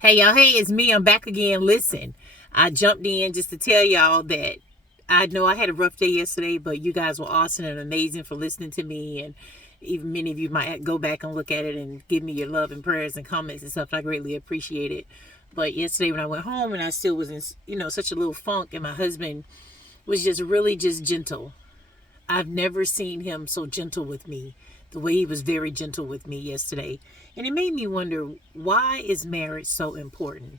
Hey y'all, hey, it's me. I'm back again. Listen, I jumped in just to tell y'all that I know I had a rough day yesterday, but you guys were awesome and amazing for listening to me. And even many of you might go back and look at it and give me your love and prayers and comments and stuff. I greatly appreciate it. But yesterday when I went home and I still was in, such a little funk, and my husband was just really just gentle. I've never seen him so gentle with me, the way he was very gentle with me yesterday. And it made me wonder, why is marriage so important?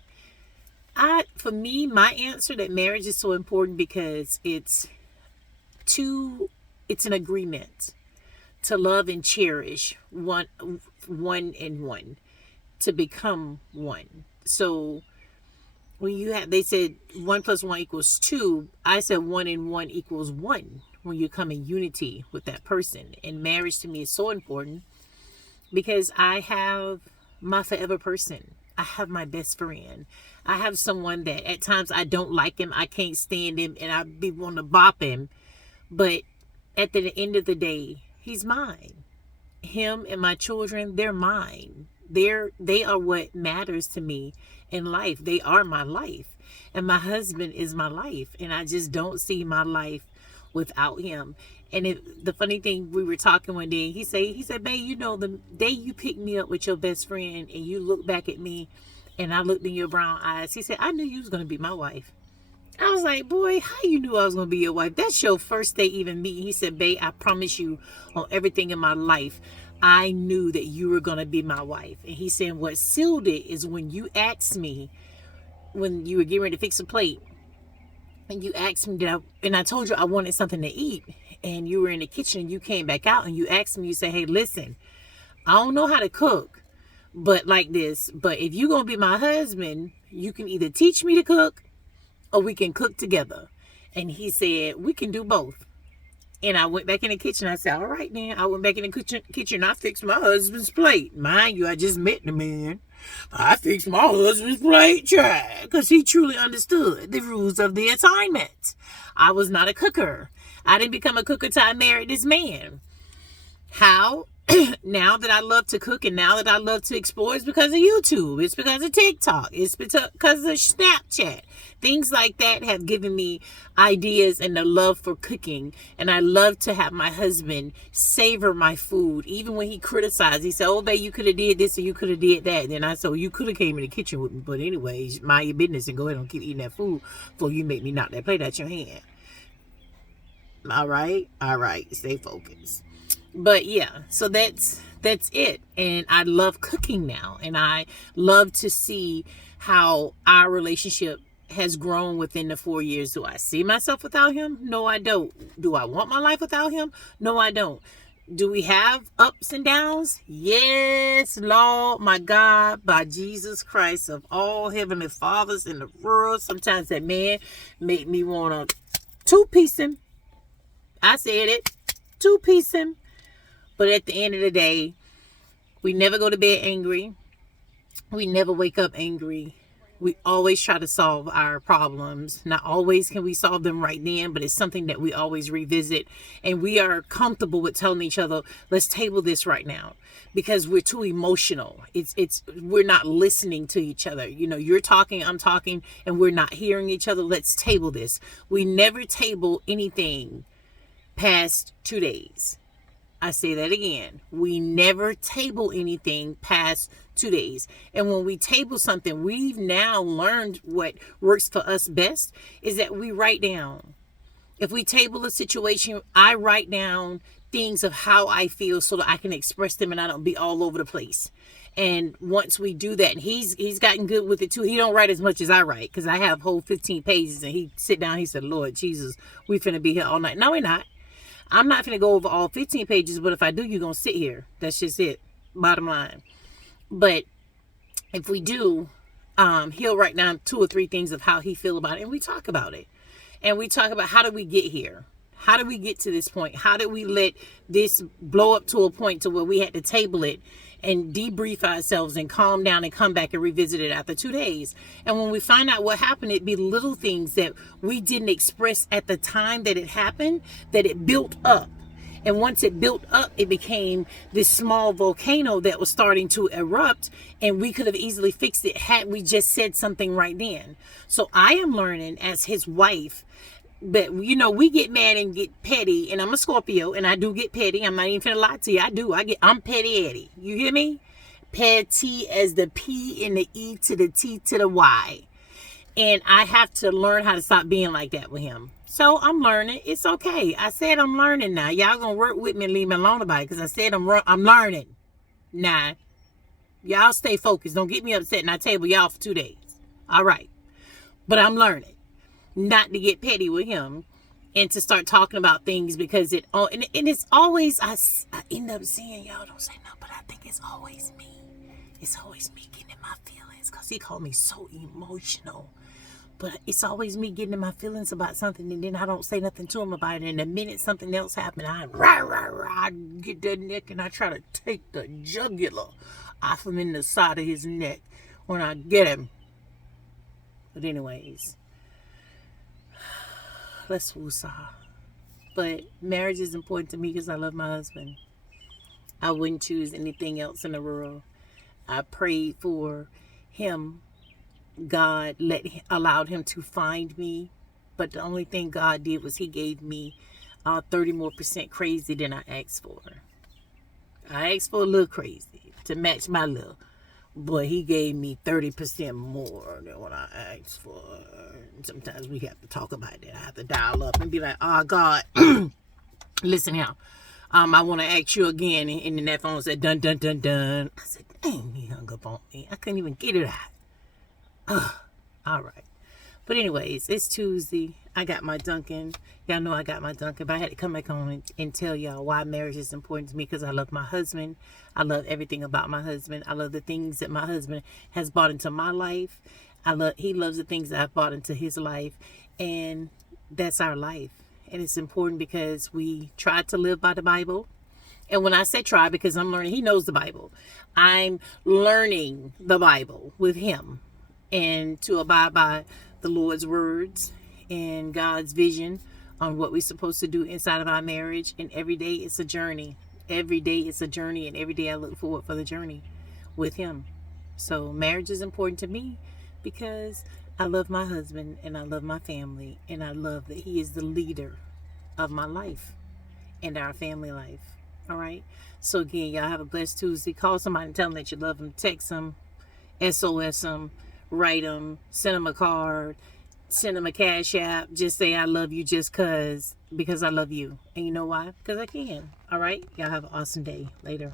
For me, my answer that marriage is so important because two, it's an agreement to love and cherish one and one, to become one. So when they said 1 plus 1 equals 2, I said 1 and 1 equals 1 when you come in unity with that person. And marriage to me is so important because I have my forever person. I have my best friend. I have someone that at times I don't like him, I can't stand him, and I be wanting to bop him. But at the end of the day, he's mine. Him and my children, they're mine. They are what matters to me in life. They are my life. And my husband is my life. And I just don't see my life without him. And the funny thing, we were talking one day, he said, babe, the day you picked me up with your best friend and you looked back at me and I looked in your brown eyes, he said, I knew you was going to be my wife. I was like, boy, how you knew I was going to be your wife? That's your first day even meeting. He said, babe, I promise you on everything in my life, I knew that you were going to be my wife. And he said, what sealed it is when you asked me, when you were getting ready to fix a plate, and you asked me, and I told you I wanted something to eat, and you were in the kitchen, and you came back out, and you asked me, you said, hey, listen, I don't know how to cook, but like this, but if you're going to be my husband, you can either teach me to cook, or we can cook together. And he said, we can do both. And I went back in the kitchen. I said, all right, then. I went back in the kitchen. I fixed my husband's plate. Mind you, I just met the man. I fixed my husband's plate, child, because he truly understood the rules of the assignment. I was not a cooker. I didn't become a cooker till I married this man. How? Now that I love to cook and now that I love to explore, it's because of YouTube. It's because of TikTok. It's because of Snapchat. Things like that have given me ideas and the love for cooking. And I love to have my husband savor my food. Even when he criticized, he said, oh, babe, you could have did this or you could have did that. And then I said, well, you could have came in the kitchen with me. But anyways, mind your business and go ahead and keep eating that food before you make me knock that plate out your hand. All right. Stay focused. But yeah, so that's it. And I love cooking now, and I love to see how our relationship has grown within the 4 years. Do I see myself without him? No, I don't. Do I want my life without him? No, I don't. Do we have ups and downs? Yes, Lord, my God, by Jesus Christ of all heavenly fathers in the world. Sometimes that man made me want to two-piece him. I said it, two-piece him. But at the end of the day, we never go to bed angry. We never wake up angry. We always try to solve our problems. Not always can we solve them right then, but it's something that we always revisit. And we are comfortable with telling each other, let's table this right now. Because we're too emotional. We're not listening to each other. You're talking, I'm talking, and we're not hearing each other. Let's table this. We never table anything past 2 days. I say that again. We never table anything past 2 days. And when we table something, we've now learned what works for us best is that we write down. If we table a situation, I write down things of how I feel so that I can express them and I don't be all over the place. And once we do that, and he's gotten good with it too. He don't write as much as I write because I have whole 15 pages, and he sit down, he said, Lord Jesus, we finna be here all night. No, we're not. I'm not going to go over all 15 pages, but if I do, you're going to sit here. That's just it. Bottom line. But if we do, he'll write down 2 or 3 things of how he feel about it, and we talk about it. And we talk about how did we get here? How did we get to this point? How did we let this blow up to a point to where we had to table it and debrief ourselves and calm down and come back and revisit it after 2 days? And when we find out what happened, it'd be little things that we didn't express at the time that it happened, that it built up. And once it built up, it became this small volcano that was starting to erupt. And we could have easily fixed it had we just said something right then. So I am learning as his wife. But, you know, we get mad and get petty. And I'm a Scorpio. And I do get petty. I'm not even finna lie to you. I do. I'm petty Eddie. You hear me? Petty as the P and the E to the T to the Y. And I have to learn how to stop being like that with him. So I'm learning. It's okay. I said I'm learning now. Y'all gonna work with me and leave me alone about it because I said I'm learning. Nah. Y'all stay focused. Don't get me upset and I table y'all for 2 days. All right. But I'm learning not to get petty with him and to start talking about things because and it's always, I end up seeing y'all don't say no, but I think it's always me. It's always me getting in my feelings because he called me so emotional. But it's always me getting in my feelings about something and then I don't say nothing to him about it. And the minute something else happens, I get that neck and I try to take the jugular off him in the side of his neck when I get him. But anyways, let's woosah. But marriage is important to me because I love my husband. I wouldn't choose anything else in the world. I prayed for him. God allowed him to find me, but the only thing God did was he gave me 30% more crazy than I asked for. I asked for a little crazy to match my love, but he gave me 30% more than what I asked for. Sometimes we have to talk about that. I have to dial up and be like, oh God, listen here. I want to ask you again. And then that phone said, dun, dun, dun, dun. I said, dang, he hung up on me. I couldn't even get it out. All right. But anyways, it's Tuesday. I got my Dunkin'. Y'all know I got my Dunkin'. But I had to come back on and tell y'all why marriage is important to me. Because I love my husband. I love everything about my husband. I love the things that my husband has brought into my life. He loves the things that I've brought into his life. And that's our life. And it's important because we try to live by the Bible. And when I say try, because I'm learning, he knows the Bible. I'm learning the Bible with him. And to abide by the Lord's words and God's vision on what we're supposed to do inside of our marriage. And every day it's a journey. Every day it's a journey. And every day I look forward for the journey with him. So marriage is important to me because I love my husband and I love my family. And I love that he is the leader of my life and our family life. All right. So again, y'all have a blessed Tuesday. Call somebody and tell them that you love them. Text them. SOS them. Write them, send them a card, send them a cash app. Just say I love you just because I love you. And you know why? Because I can. All right? Y'all have an awesome day. Later.